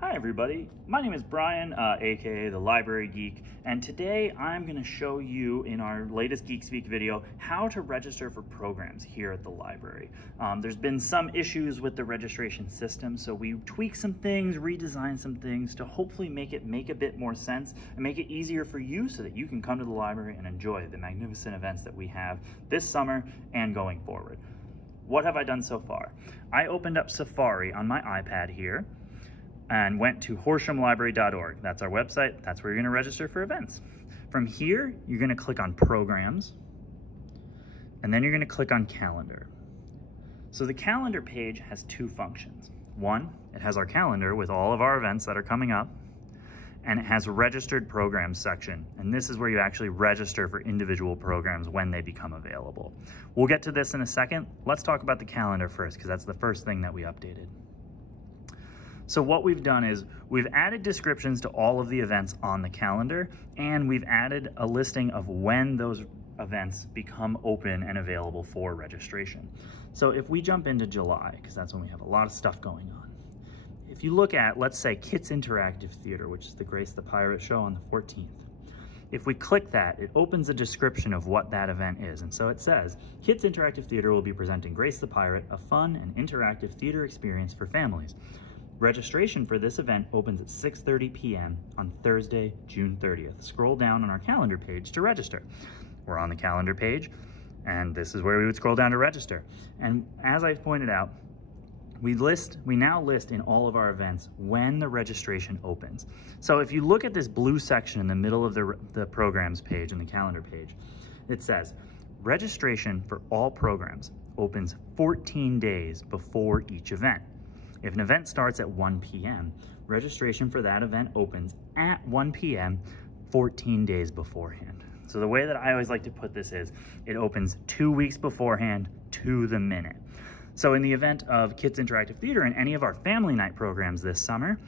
Hi everybody, my name is Bryan, aka the Library Geek, and today I'm going to show you in our latest Geek Speak video how to register for programs here at the library. There's been some issues with the registration system, so we tweaked some things, redesigned some things to hopefully make it make a bit more sense and make it easier for you so that you can come to the library and enjoy the magnificent events that we have this summer and going forward. What have I done so far? I opened up Safari on my iPad here and went to horshamlibrary.org. That's our website. That's where you're going to register for events. From here, you're going to click on Programs, and then you're going to click on Calendar. So the calendar page has two functions. One, it has our calendar with all of our events that are coming up, and it has a registered programs section. And this is where you actually register for individual programs when they become available. We'll get to this in a second. Let's talk about the calendar first, because that's the first thing that we updated. So what we've done is we've added descriptions to all of the events on the calendar, and we've added a listing of when those events become open and available for registration. So if we jump into July, because that's when we have a lot of stuff going on. If you look at, let's say, Kit's Interactive Theater, which is the Grace the Pirate show on the 14th. If we click that, it opens a description of what that event is. And so it says, Kit's Interactive Theater will be presenting Grace the Pirate, a fun and interactive theater experience for families. Registration for this event opens at 6:30 p.m. on Thursday, June 30th. Scroll down on our calendar page to register. We're on the calendar page, and this is where we would scroll down to register. And as I've pointed out, we now list in all of our events when the registration opens. So if you look at this blue section in the middle of the programs page and the calendar page, it says, registration for all programs opens 14 days before each event. If an event starts at 1 p.m., registration for that event opens at 1 p.m. 14 days beforehand. So the way that I always like to put this is, it opens 2 weeks beforehand to the minute. So in the event of Kids Interactive Theater and any of our family night programs this summer,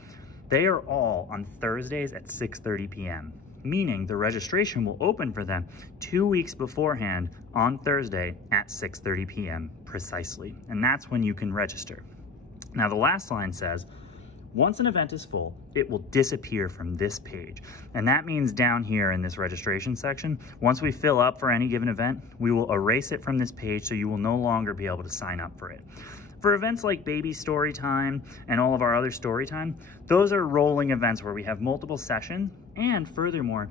they are all on Thursdays at 6:30 p.m., meaning the registration will open for them 2 weeks beforehand on Thursday at 6:30 p.m. precisely. And that's when you can register. Now the last line says, once an event is full, it will disappear from this page. And that means down here in this registration section, once we fill up for any given event, we will erase it from this page so you will no longer be able to sign up for it. For events like Baby Story Time and all of our other story time, those are rolling events where we have multiple sessions, and furthermore,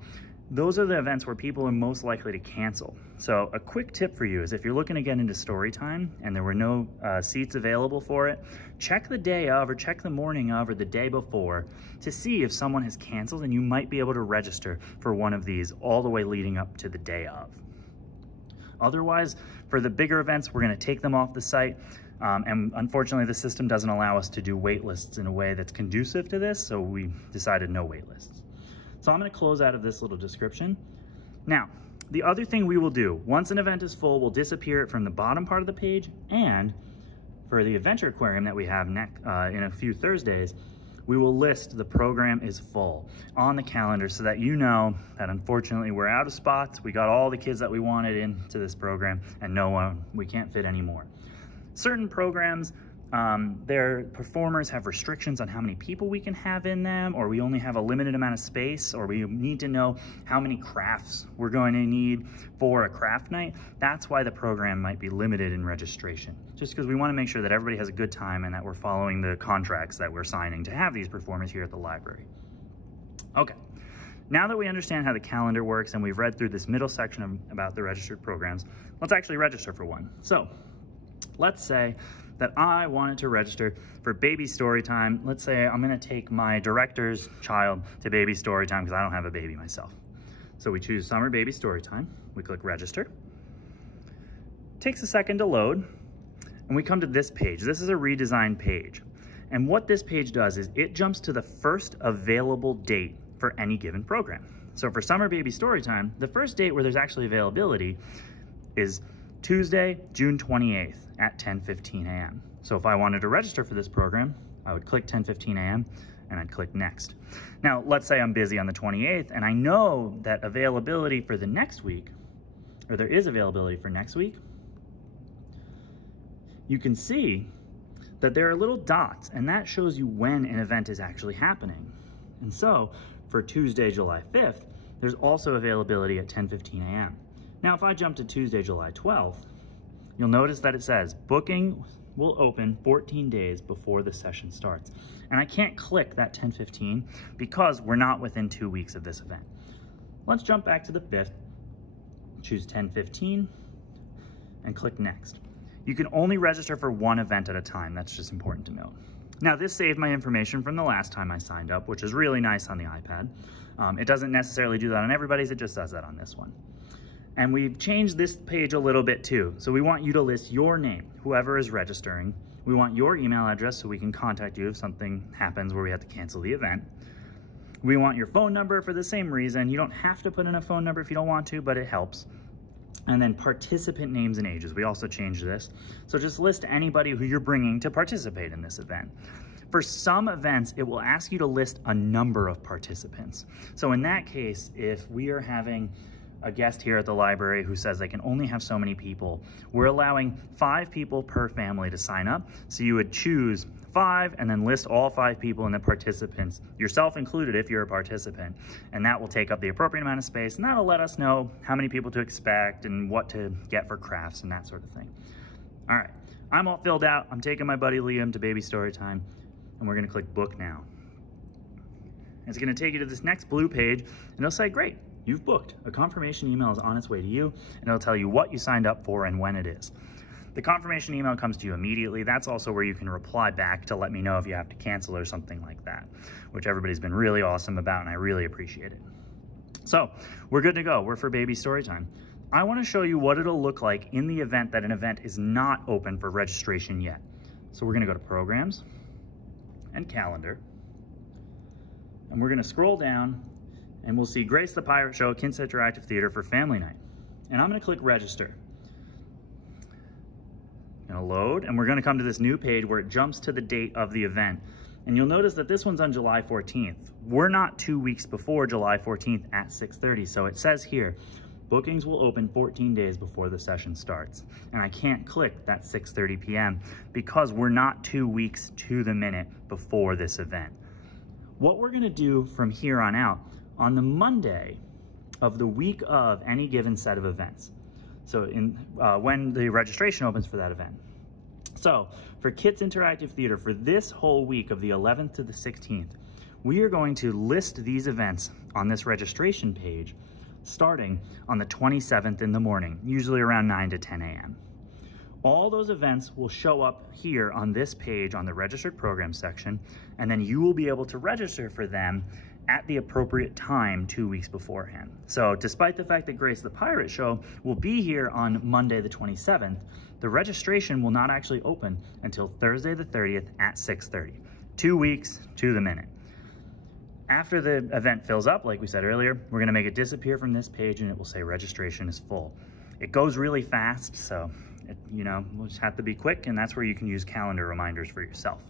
those are the events where people are most likely to cancel. So a quick tip for you is if you're looking to get into story time and there were no seats available for it, check the day of or check the morning of or the day before to see if someone has canceled, and you might be able to register for one of these all the way leading up to the day of. Otherwise, for the bigger events, we're going to take them off the site. And unfortunately, the system doesn't allow us to do wait lists in a way that's conducive to this, so we decided no wait lists. So I'm going to close out of this little description. Now, the other thing we will do, once an event is full, we'll disappear it from the bottom part of the page, and for the Adventure Aquarium that we have in a few Thursdays, we will list the program is full on the calendar so that you know that unfortunately we're out of spots. We got all the kids that we wanted into this program, and we can't fit any more. Certain programs, their performers have restrictions on how many people we can have in them, or we only have a limited amount of space, or we need to know how many crafts we're going to need for a craft night. That's why the program might be limited in registration, just because we want to make sure that everybody has a good time and that we're following the contracts that we're signing to have these performers here at the library. Okay, now that we understand how the calendar works and we've read through this middle section about the registered programs, let's actually register for one. So let's say that I wanted to register for Baby Storytime. Let's say I'm gonna take my director's child to Baby Storytime because I don't have a baby myself. So we choose Summer Baby Storytime. We click register. Takes a second to load, and we come to this page. This is a redesigned page. And what this page does is it jumps to the first available date for any given program. So for Summer Baby Storytime, the first date where there's actually availability is Tuesday, June 28th at 10:15 a.m. So if I wanted to register for this program, I would click 10:15 a.m. and I'd click next. Now, let's say I'm busy on the 28th and I know that availability for the next week, or there is availability for next week. You can see that there are little dots, and that shows you when an event is actually happening. And so for Tuesday, July 5th, there's also availability at 10:15 a.m. Now, if I jump to Tuesday, July 12th, you'll notice that it says booking will open 14 days before the session starts. And I can't click that 10:15 because we're not within 2 weeks of this event. Let's jump back to the 5th, choose 10:15, and click next. You can only register for one event at a time. That's just important to note. Now, this saved my information from the last time I signed up, which is really nice on the iPad. It doesn't necessarily do that on everybody's, it just does that on this one. And we've changed this page a little bit too. So we want you to list your name, whoever is registering. We want your email address so we can contact you if something happens where we have to cancel the event. We want your phone number for the same reason. You don't have to put in a phone number if you don't want to, but it helps. And then participant names and ages. We also changed this. So just list anybody who you're bringing to participate in this event. For some events, it will ask you to list a number of participants. So in that case, if we are having a guest here at the library who says they can only have so many people, we're allowing 5 people per family to sign up. So you would choose 5 and then list all 5 people and the participants, yourself included if you're a participant, and that will take up the appropriate amount of space, and that'll let us know how many people to expect and what to get for crafts and that sort of thing. All right, I'm all filled out. I'm taking my buddy Liam to baby story time, and we're gonna click book now. It's gonna take you to this next blue page, and it'll say, great, you've booked. A confirmation email is on its way to you, and it'll tell you what you signed up for and when it is. The confirmation email comes to you immediately. That's also where you can reply back to let me know if you have to cancel or something like that, which everybody's been really awesome about, and I really appreciate it. So we're good to go. We're for baby story time. I want to show you what it'll look like in the event that an event is not open for registration yet. So we're going to go to Programs and Calendar, and we're going to scroll down, and we'll see Grace the Pirate Show, Kids Interactive Theater for Family Night. And I'm going to click Register. Gonna load, and we're gonna come to this new page where it jumps to the date of the event. And you'll notice that this one's on July 14th. We're not 2 weeks before July 14th at 6:30. So it says here, bookings will open 14 days before the session starts. And I can't click that 6:30 p.m. because we're not 2 weeks to the minute before this event. What we're gonna do from here on out, on the Monday of the week of any given set of events, so when the registration opens for that event. So for Kids Interactive Theater for this whole week of the 11th to the 16th, we are going to list these events on this registration page starting on the 27th in the morning, usually around 9 to 10 a.m. All those events will show up here on this page on the registered program section, and then you will be able to register for them at the appropriate time 2 weeks beforehand. So despite the fact that Grace the Pirate Show will be here on Monday the 27th, the registration will not actually open until Thursday the 30th at 6:30. 2 weeks to the minute. After the event fills up, like we said earlier, we're gonna make it disappear from this page and it will say registration is full. It goes really fast, so we'll just have to be quick, and that's where you can use calendar reminders for yourself.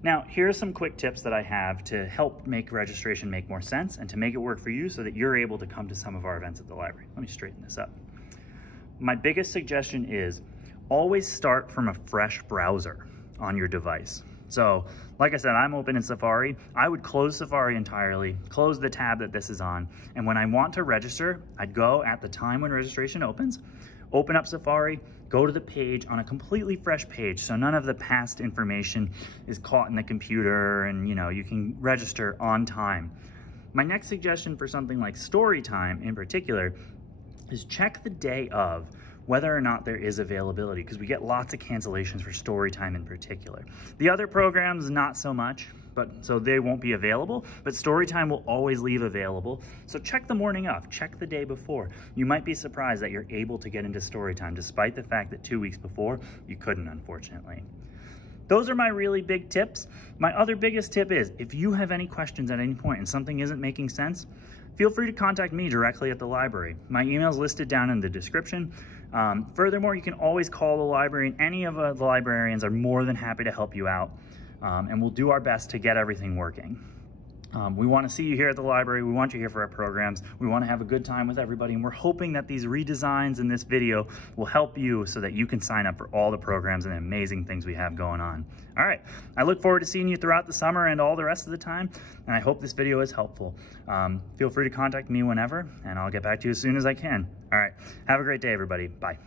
Now, here are some quick tips that I have to help make registration make more sense and to make it work for you so that you're able to come to some of our events at the library. Let me straighten this up. My biggest suggestion is always start from a fresh browser on your device. So, like I said, I'm open in Safari. I would close Safari entirely, close the tab that this is on, and when I want to register, I'd go at the time when registration opens, open up Safari, go to the page on a completely fresh page, so none of the past information is caught in the computer, and you can register on time. My next suggestion for something like story time in particular is check the day of whether or not there is availability, because we get lots of cancellations for story time in particular. The other programs, not so much, so they won't be available, but story time will always leave available. So check the morning of, check the day before. You might be surprised that you're able to get into story time despite the fact that 2 weeks before you couldn't, unfortunately. Those are my really big tips. My other biggest tip is if you have any questions at any point and something isn't making sense, feel free to contact me directly at the library. My email is listed down in the description. Furthermore, you can always call the library, and any of the librarians are more than happy to help you out, and we'll do our best to get everything working. We want to see you here at the library. We want you here for our programs. We want to have a good time with everybody, and we're hoping that these redesigns in this video will help you so that you can sign up for all the programs and the amazing things we have going on. All right, I look forward to seeing you throughout the summer and all the rest of the time, and I hope this video is helpful. Feel free to contact me whenever, and I'll get back to you as soon as I can. All right, have a great day, everybody. Bye.